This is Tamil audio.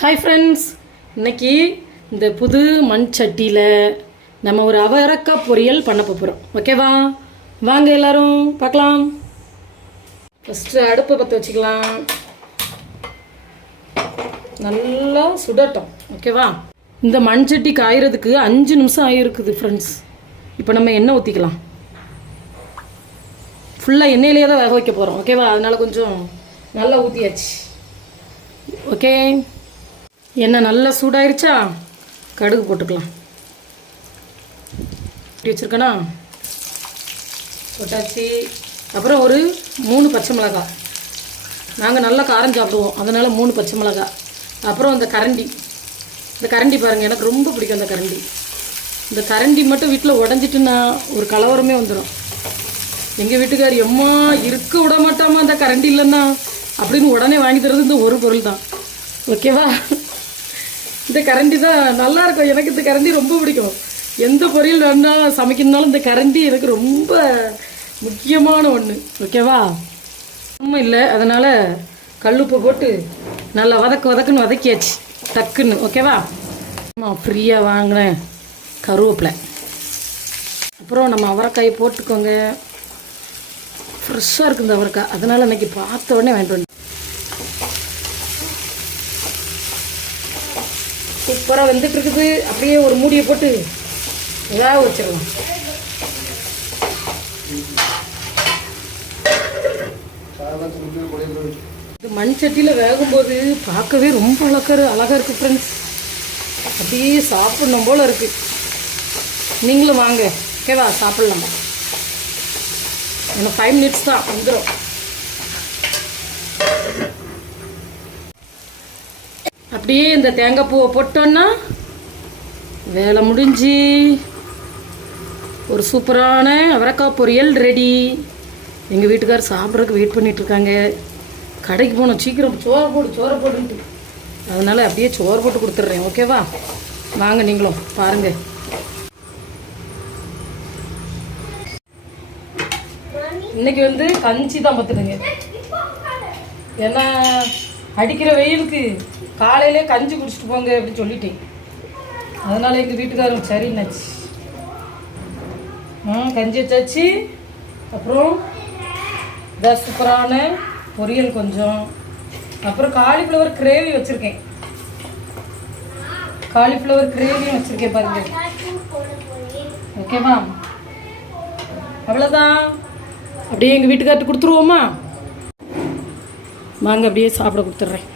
ஹாய் ஃப்ரெண்ட்ஸ் இன்னைக்கு இந்த புது மண் சட்டியில் நம்ம ஒரு அவரக்காய் பொரியல் பண்ண போகிறோம் ஓகேவா வாங்க எல்லாரும் பார்க்கலாம். ஃபஸ்ட்டு அடுப்பை பற்ற வச்சுக்கலாம். நல்லா சுடட்டும். ஓகேவா இந்த மண் சட்டி காயறதுக்கு அஞ்சு நிமிஷம் ஆகிருக்குது ஃப்ரெண்ட்ஸ் இப்போ நம்ம எண்ணெய் ஊற்றிக்கலாம் ஃபுல்லாக எண்ணெயிலேயே தான் வேக வைக்க போகிறோம் ஓகேவா அதனால கொஞ்சம் நல்லா ஊற்றியாச்சு ஓகே எண்ணெய் நல்லா சூடாயிருச்சா? கடுகு போட்டுக்கலாம். இப்படி வச்சுருக்கேனா? போட்டாச்சு. அப்புறம் ஒரு மூணு பச்சை மிளகாய் நாங்கள் நல்லா காரம் சாப்பிடுவோம். அதனால் மூணு பச்சை மிளகாய் அப்புறம் இந்த கரண்டி. இந்த கரண்டி பாருங்கள் எனக்கு ரொம்ப பிடிக்கும் அந்த கரண்டி. இந்த கரண்டி மட்டும் வீட்டில் உடஞ்சிட்டுன்னா ஒரு கலவரமே வந்துடும் எங்கள் வீட்டுக்கார் எம்மா இருக்க விட மாட்டாமா அந்த கரண்டி இல்லைன்னா அப்படின்னு உடனே வாங்கி தரது இந்த ஒரு பொருள் தான் ஓகேவா? இந்த கரண்டி தான் நல்லா இருக்கும். எனக்கு இந்த கரண்டி ரொம்ப பிடிக்கும். எந்த பொரியல் வேணாலும் சமைக்கணுனாலும் இந்த கரண்டி எனக்கு ரொம்ப முக்கியமான ஒன்று ஓகேவா சும்மா இல்லை. அதனால் கல்லுப்பு போட்டு நல்லா வதக்கு வதக்குன்னு வதக்கியாச்சு. டக்குன்னு. ஓகேவா ஆமாம் ஃப்ரீயாக வாங்கினேன் கருவேப்பிலை. அப்புறம் நம்ம அவரைக்காயை போட்டுக்கோங்க. ஃப்ரெஷ்ஷாக இருக்குது இந்த அவரைக்காய். அதனால் இன்னைக்கு பார்த்த உடனே வாங்கிட்டு வந்தேன். சூப்பராக வெந்துட்டு இருக்குது அப்படியே ஒரு மூடியை போட்டு வேக வச்சிடலாம். இது மண் சட்டியில் வேகும்போது பார்க்கவே ரொம்ப அழகாக அழகாக இருக்குது ஃப்ரெண்ட்ஸ் அப்படியே சாப்பிடணும் போல் இருக்குது நீங்களும் வாங்க. ஓகேவா? சாப்பிட்லாமா? இன்னும் ஃபைவ் மினிட்ஸ் தான். வந்துடும் அப்படியே இந்த தேங்காய் பூவை போட்டோன்னா வேலை முடிஞ்சு. ஒரு சூப்பரான அவரைக்காய் பொரியல் ரெடி. எங்கள் வீட்டுக்கார் சாப்பிட்றதுக்கு வெயிட் பண்ணிகிட்ருக்காங்க கடைக்கு போகணும் சீக்கிரம் சோறு போடு சோறு போடுன்ட்டு. அதனால் அப்படியே சோறு போட்டு கொடுத்துட்றேன். ஓகேவா? வாங்க நீங்களும் பாருங்கள் இன்னைக்கு வந்து கஞ்சி தான் பார்த்துடுங்க ஏன்னா அடிக்கிற வெயிலுக்கு காலையிலே கஞ்சி குடிச்சிட்டு போங்க அப்படின்னு சொல்லிட்டேன். அதனால எங்கள் வீட்டுக்காரங்க சரின்னாச்சு ம் கஞ்சி வச்சாச்சு. அப்புறம் இதாக சூப்பரான பொரியல் கொஞ்சம். அப்புறம் காலிஃப்ளவர் கிரேவி வச்சுருக்கேன். காலிஃப்ளவர் கிரேவியும் வச்சுருக்கேன் பாருங்க. ஓகேவா அவ்வளோதான் அப்படியே எங்கள் வீட்டுக்கார்ட்ட கொடுத்துருவோமா? வாங்க அப்படியே சாப்பிட கொடுத்துட்றேன்.